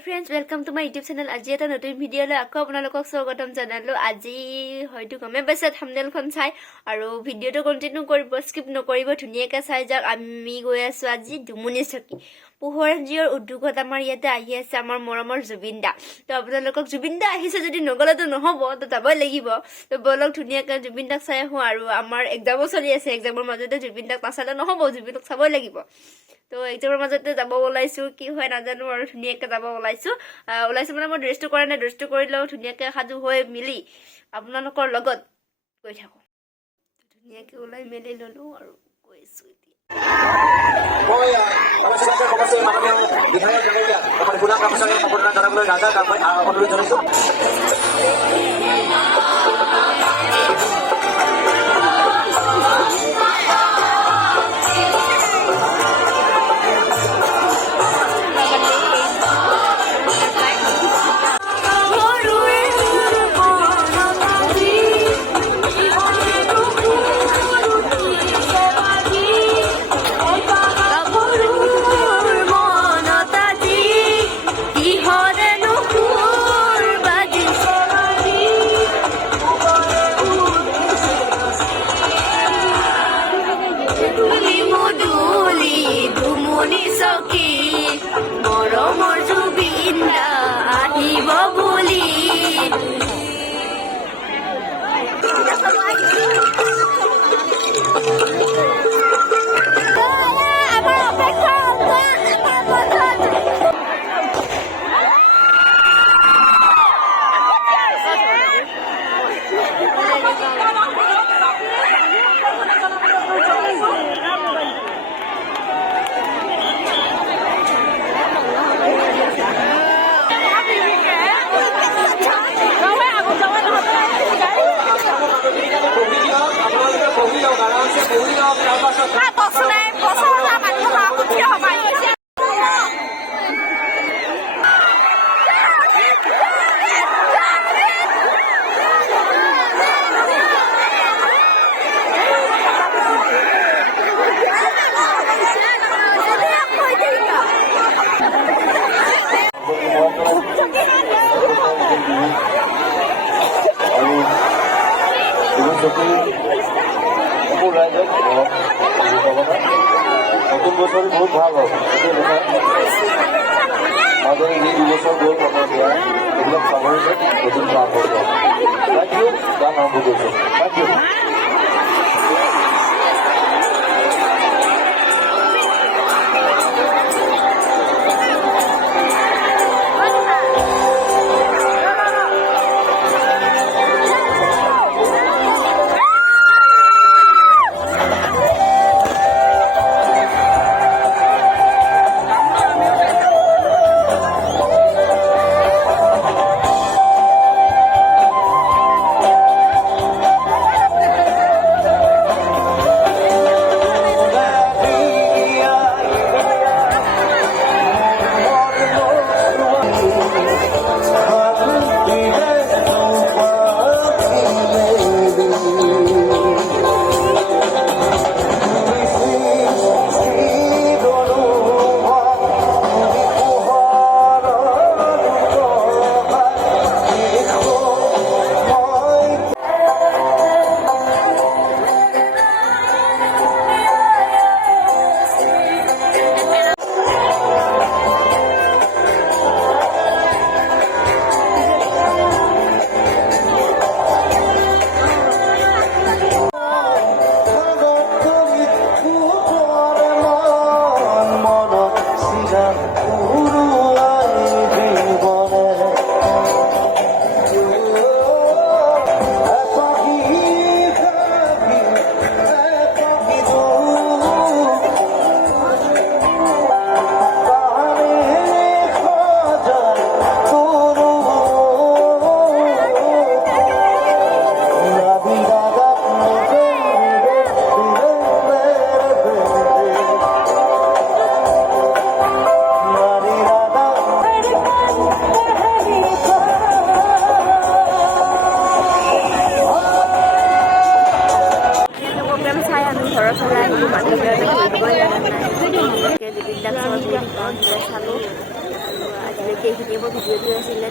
Hi friends, welcome to my YouTube channel. আজি এটা নতুন ভিডিও লৈ আকৌ আপোনালোকক স্বাগতম জনালো। আজি হয়তো গমে পাইছে থাম্বনেইলখন চাই আৰু ভিডিওটো কন্টিনিউ কৰিব, স্কিপ নকৰিব, ধুনীয়াকৈ চাই যাওক। আমি গৈ আছো আজি ডুমুনিচকী। পোহৰ জিঅৰ উদ্যোগত আমাৰ ইয়াতে আহি আছে আমাৰ মৰমৰ জুবিন দা। তো আপোনালোকক জুবিন দা আহিছে যদি নগলেতো নহ'ব, তো যাবই লাগিব। তো বলক ধুনীয়াকৈ জুবিন দাক চাই আহোঁ। আৰু আমাৰ এক্সামো চলি আছে, এক্সামৰ মাজতে জুবিন দাক নাচালে নহ'ব, জুবিন দাক চাবই লাগিব। তো এক্সামৰ মাজতে যাব ওলাইছো, কি হয় নাজানো, আৰু ধুনীয়াকৈ যাব ওলাইছো মানে মই ড্ৰেছটো কৰা নাই, ড্ৰেছটো কৰি লওঁ, ধুনীয়াকৈ সাজু হৈ মিলি আপোনালোকৰ লগত গৈ থাকোঁ। ধুনীয়াকৈ ওলাই মেলি ল'লোঁ আৰু গৈছোঁ এতিয়া। Hoy, kami sa Sir Kumasi, maraming binayag kami yan. Kapag pulang kami sa ngayon, kapunan ka na kulo gaga, kapag kulo dyan ito. নতুন বছর বহুত ভাল হবে আমাদের এই 2 বছর গেল আমরা এগুলো খাবারের নতুন প্ল্যান করবো। থ্যাংক ইউ, গান আরম্ভ করছো। Thank you. এইখিনিয়ে মোৰ ভিডিঅ'টো আছিলে।